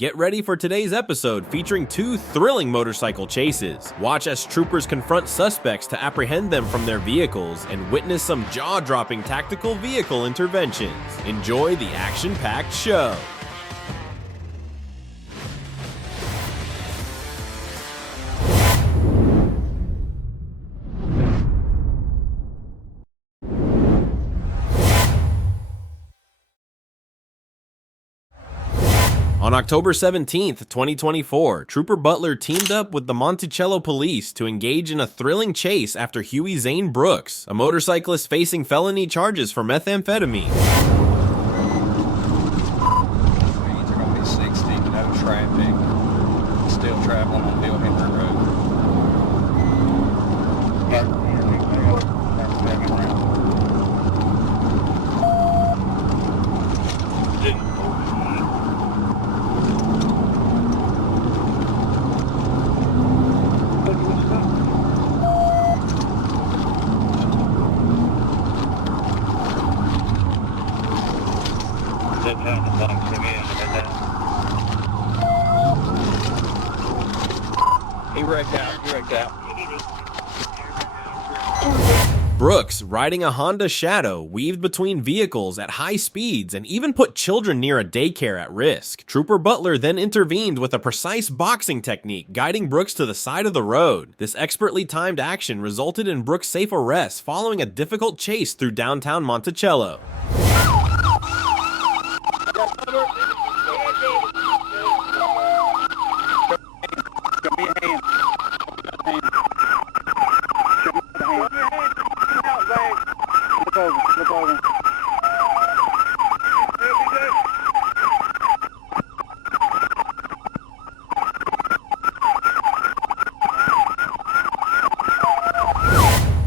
Get ready for today's episode featuring two thrilling motorcycle chases. Watch as troopers confront suspects to apprehend them from their vehicles and witness some jaw-dropping tactical vehicle interventions. Enjoy the action-packed show. On October 17th, 2024, Trooper Butler teamed up with the Monticello police to engage in a thrilling chase after Huey Zane Brooks, a motorcyclist facing felony charges for methamphetamine. Speeds are going to be 60, no traffic, still traveling on Bill Henry Road. He wrecked out. Brooks, riding a Honda Shadow, weaved between vehicles at high speeds and even put children near a daycare at risk. Trooper Butler then intervened with a precise boxing technique, guiding Brooks to the side of the road. This expertly timed action resulted in Brooks' safe arrest following a difficult chase through downtown Monticello. Look over.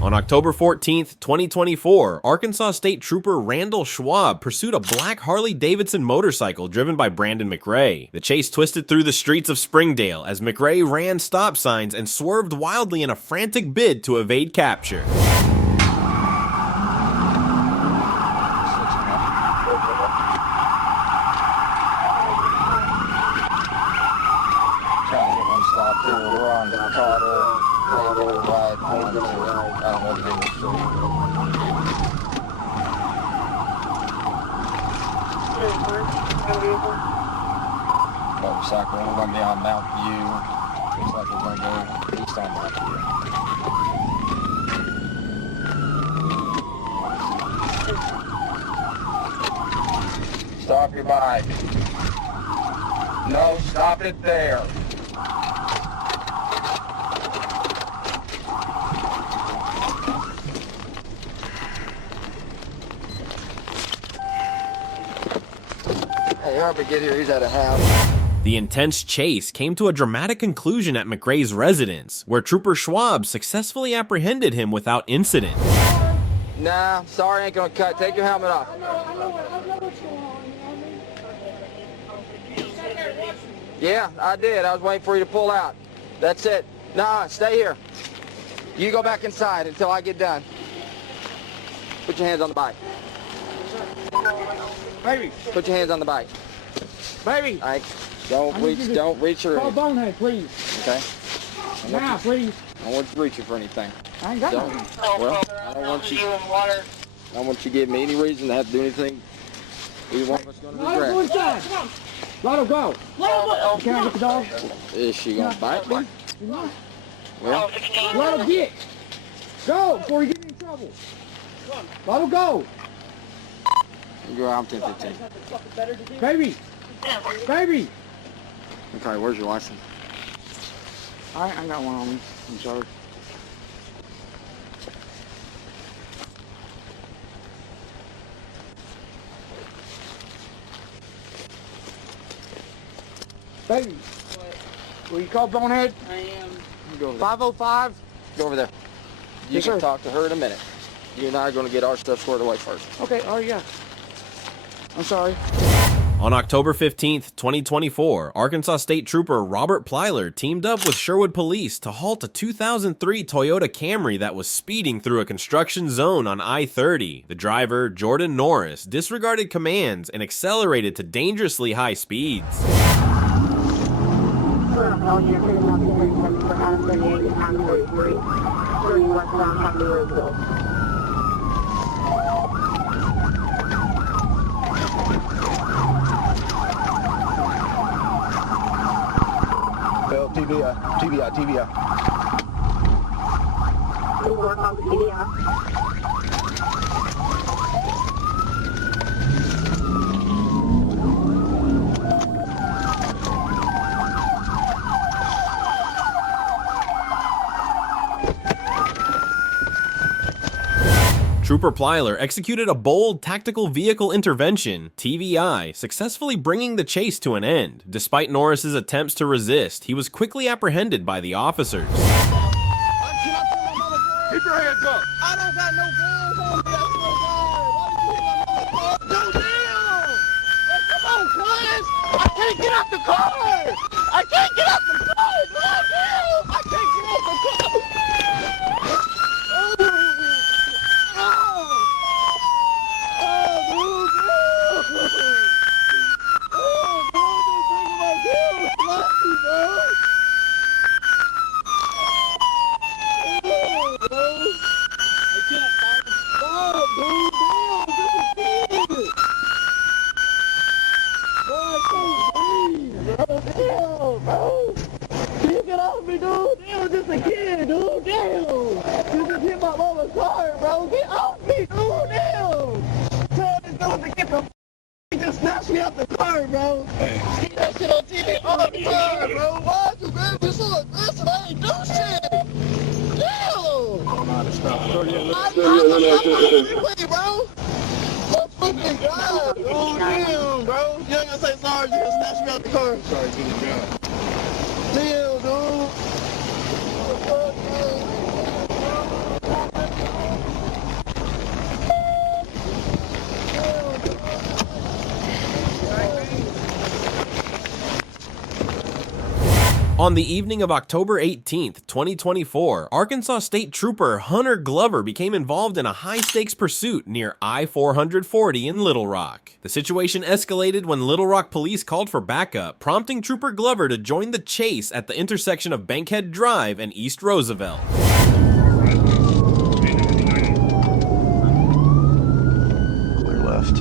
On October 14th, 2024, Arkansas State Trooper Randall Schwab pursued a black Harley-Davidson motorcycle driven by Brandon McRae. The chase twisted through the streets of Springdale as McRae ran stop signs and swerved wildly in a frantic bid to evade capture. Motorcycle, we're going to be on Mount View. Looks like we're going to go east on Mount View. Stop your bike. No, stop it there. Hey, hard to get here. He's at a house. The intense chase came to a dramatic conclusion at McRae's residence, where Trooper Schwab successfully apprehended him without incident. Nah, sorry, ain't gonna cut. Take your helmet off. I know what's going on. Yeah, I did. I was waiting for you to pull out. That's it. Nah, stay here. You go back inside until I get done. Put your hands on the bike. Baby. Put your hands on the bike. Baby. All right. Don't reach your. Call Bonehead, please. Okay. Now, please. I don't want you reaching for anything. I ain't got Don't. nothing. Well, I don't want you to give me any reason to have to do anything. Either one of us going to Let him go regret. inside. Let him go. Can I get the dog? Is she going to bite me? Well, Let him get. Go before he gets in trouble. Let him go. you go out 10-15. Baby. Baby. Okay, where's your license? I got one on me. I'm sorry. Baby. Will you call Bonehead? I am. Go over there. 505. Go over there. You Yes, can sir. talk to her in a minute. You and I are going to get our stuff squared away first. Okay, oh yeah. I'm sorry. On October 15th, 2024, Arkansas State Trooper Robert Plyler teamed up with Sherwood Police to halt a 2003 Toyota Camry that was speeding through a construction zone on I-30. The driver, Jordan Norris, disregarded commands and accelerated to dangerously high speeds. on your 3037 for Adam 38 and 43. 30 westbound Huntley Roseville. TVI. We'll work on the TVI. Trooper Plyler executed a bold tactical vehicle intervention, TVI, successfully bringing the chase to an end. Despite Norris's attempts to resist, he was quickly apprehended by the officers. Keep your hands up. I don't got no guns on me. I swear to God. Why did you hit my motherfucker? No deal. Come on, cuz. I can't get out the car. I can't get out the car. No deal. I can't get out the car. On the evening of October 18th, 2024, Arkansas State Trooper Hunter Glover became involved in a high-stakes pursuit near I-440 in Little Rock. The situation escalated when Little Rock police called for backup, prompting Trooper Glover to join the chase at the intersection of Bankhead Drive and East Roosevelt. Clear left.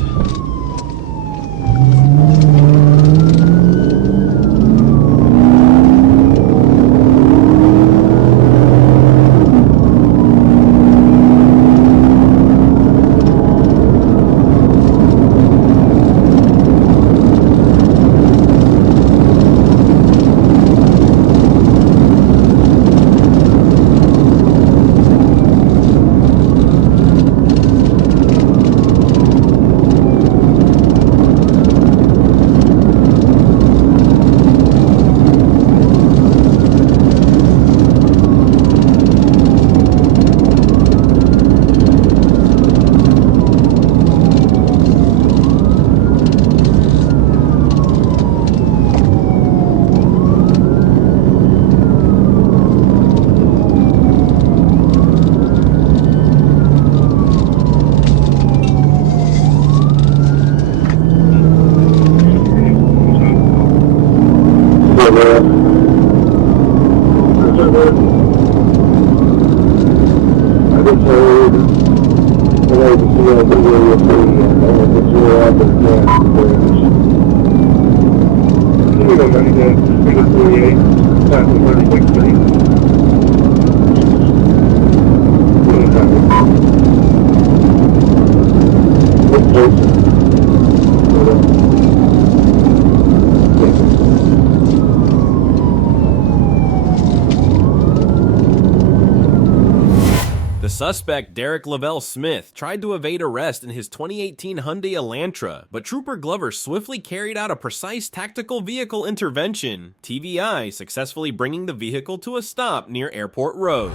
Suspect Derek Lavelle Smith tried to evade arrest in his 2018 Hyundai Elantra, but Trooper Glover swiftly carried out a precise tactical vehicle intervention, TVI, successfully bringing the vehicle to a stop near Airport Road.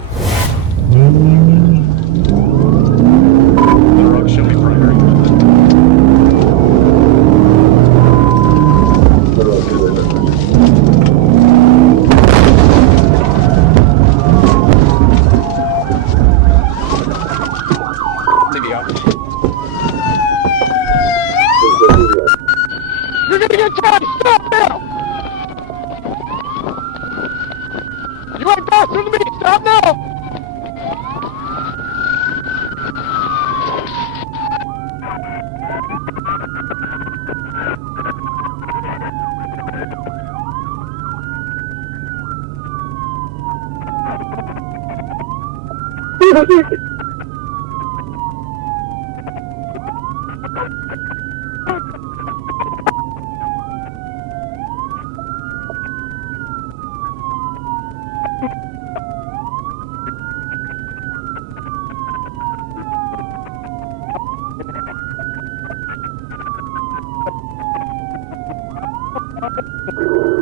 The road should be primary. You're gonna get charged! Stop now! Stop now!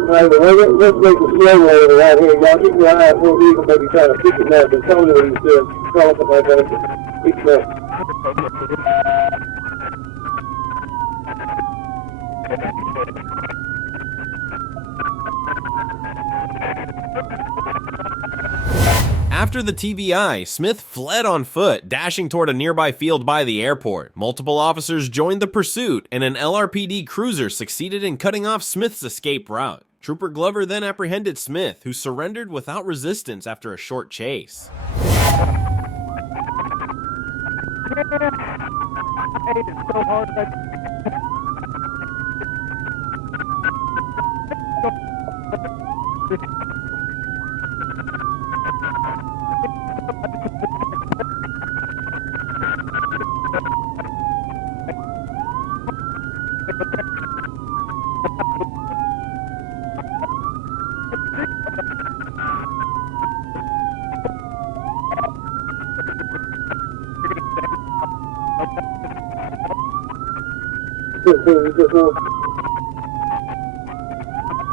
Right, well, let's make a slow roll right here. Y'all keep your eye out for a vehicle, maybe try to pick it up. And tell me what he says. Call something like that. Pick it up. After the TBI, Smith fled on foot, dashing toward a nearby field by the airport. Multiple officers joined the pursuit, and an LRPD cruiser succeeded in cutting off Smith's escape route. Trooper Glover then apprehended Smith, who surrendered without resistance after a short chase.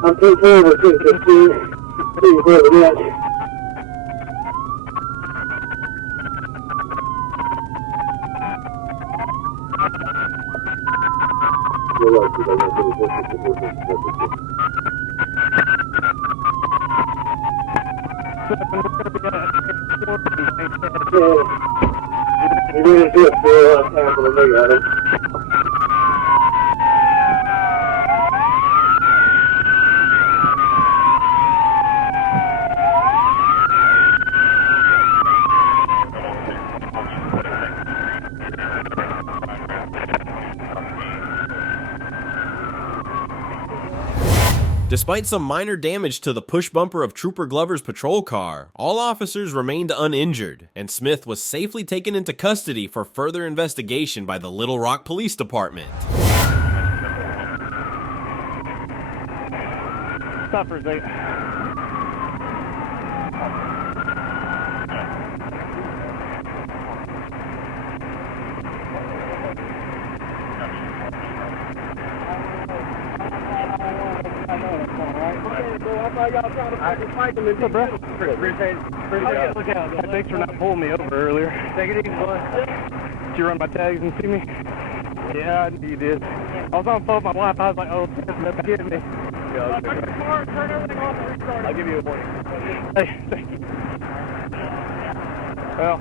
I'm taking over 615. See where we're at. You really do it for a long time for me, Adam. Despite some minor damage to the push bumper of Trooper Glover's patrol car, all officers remained uninjured, and Smith was safely taken into custody for further investigation by the Little Rock Police Department. Stop for a second. Thanks for not pulling me over earlier. Take it easy, boy. Did you run my tags and see me? Yeah, I knew you did. I was on the phone with my wife. I was like, oh, that's getting me. Yeah, turn everything off and restart. I'll give you a warning. Hey, thank you. Well,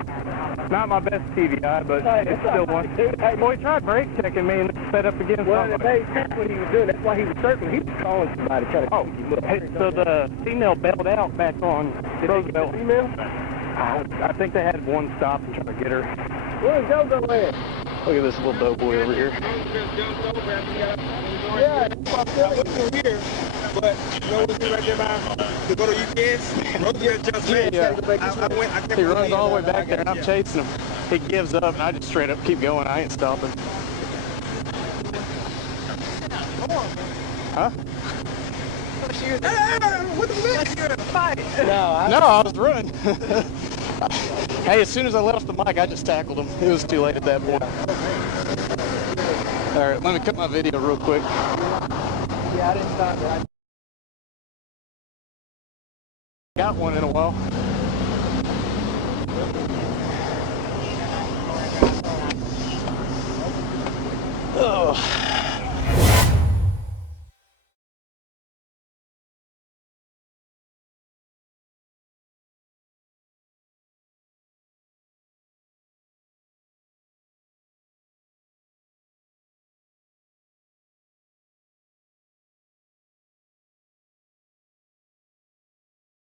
not my best TBI, but it's still one. Hey, boy, he tried brake checking me and sped up again. Well, that's what he was doing. That's why he was circling. He was calling somebody trying to pick him up. Hey, so the female bailed out back on Roosevelt. Female? I think they had one stop and try to get her. Where's Jojo at? Look at this little doughboy over here. Yeah, I'm looking here, but you know what's right there by to go to UPS? Roosevelt just left. Yeah. He runs all the way back there and I'm chasing him. He gives up and I just straight up keep going. I ain't stopping. Huh? What the fuck? You're in a fight. No, I was running. Hey, as soon as I let off the mic, I just tackled him. It was too late at that point. All right, let me cut my video real quick. Yeah, I didn't stop that. Got one in a while.